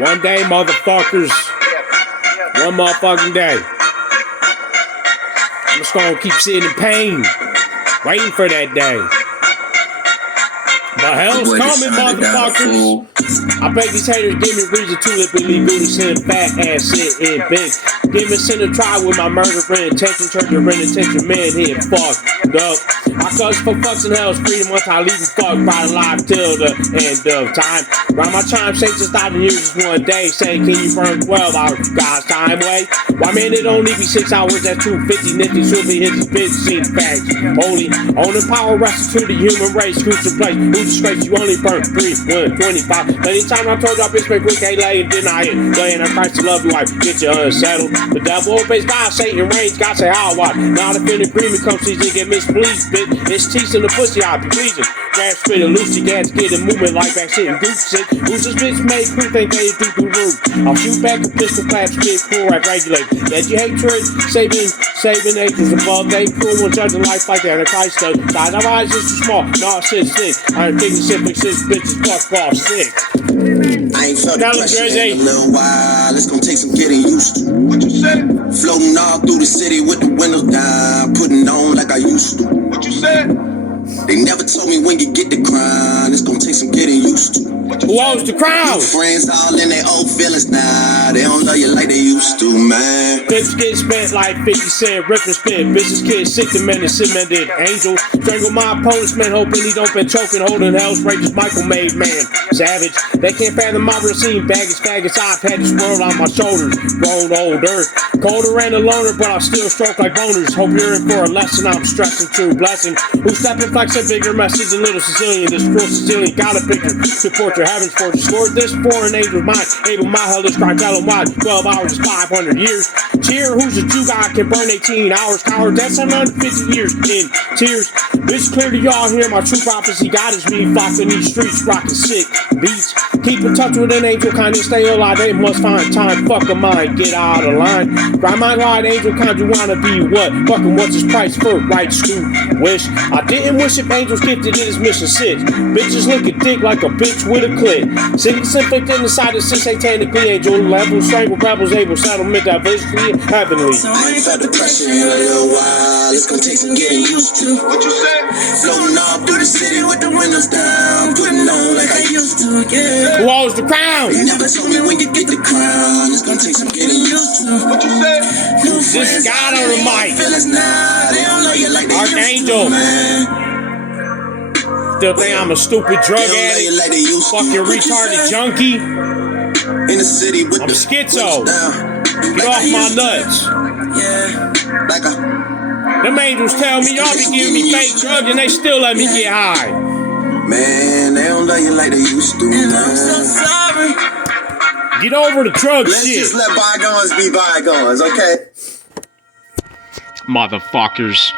One day, motherfuckers. One motherfucking day. I'm just gonna keep sitting in pain, waiting for that day. But hell's coming, motherfuckers. I beg these haters, give me reason to live and leave booty sitting fat ass sitting big. Give me sin to try with my murdering intention, turn your intention, man, here fucked up. I cuss for fucks and hell's freedom once I leave and fuck by alive till the end of time. Round my chime, say just 1,000 years one day, saying can you burn 12 hours, God's time way? Why man, it only be 6 hours, that's 250 nifty, swiftly hit this bitch, seen facts. Holy, owning power, rest to the human race, crucial place, who disgrace, you only burn 3, 1, 25. Anytime I told y'all bitch make quick, ain't lay and deny it. Laying on Christ to love you, wife, get you unsettled. The devil obeys God, Satan reigns, God say how I. Not if in agreement comes season, get mispleased, bitch. It's teasing the pussy, I be pleasing. Grab spit and loosey, gas, get a movement like back shit and goose shit. Who's this bitch made crew, think they do the roof. I'll shoot back a pistol, clap, spit, cool, rap, regulate. That you hatred, saving acres above. They cool when judging life like that, and Christ does. Size of eyes is too small, nah, shit sick. I ain't thinking shit, big shit, bitches, fuck off, sick. I ain't felt the pressure in a little while. It's gonna take some getting used to. What you said? Floating all through the city with the windows down, putting on like I used to. What you said? They never told me when you get the crown. It's gonna take some getting used to. Who owns the crown? Friends all in their old feelings now. They don't love you like they used to, man. Bitch get spent like 50 cent, rip and spin. Bitches kid sick to men and cemented. Angel strangle my opponents, man, hoping he don't been choking, holding hell's rages. Michael made man, savage. They can't fathom my routine. Baggage, faggots, I've had this world on my shoulders. Grown older, colder and a loner, but I still stroke like boners. Hope you're in for a lesson. I'm stressing true blessing. Who stepping flex a bigger message than little Sicilian? This cruel Sicilian got a picture. Support your heavens for you. Scored this foreign angel mine. Able my hellish cry, tell them why. 12 hours is 500 years. Cheer, who's a Jew guy can burn 18 hours. Coward, that's 150 years in tears. It's clear to y'all here. My true prophecy, God is me. Flocking these streets, rocking sick beats. Keep in touch with an angel kind and stay alive. They must find time. Fuck a mind, get out of line. Grind my ride, angel kind. You wanna be what? Fucking what's his price for rights to wish? I didn't wish if angels gifted in his mission 6. Bitches looking thick like a bitch with a clit. Sitting simply in the side of six satanically angel level. Strangle rebels able settlement that visibly heavenly. I ain't felt the pressure in a little while. It's gonna take some getting used to. What you said? Floating all through the city with the windows down, putting on like I used to, yeah. Who owns the crown? They never told me when you get the crown. It's gonna take some getting used to. What you said? This God on the mic. Archangel. Still think I'm a stupid drug addict, fucking retarded junkie. In the city with I'm the schizo. Get like off my nuts. Yeah, like a Them angels tell me y'all be giving me fake drugs and they still let me get high. man, they don't love you like they used to. And I'm so sorry. Get over the drug Let's shit. just let bygones be bygones, okay? Motherfuckers.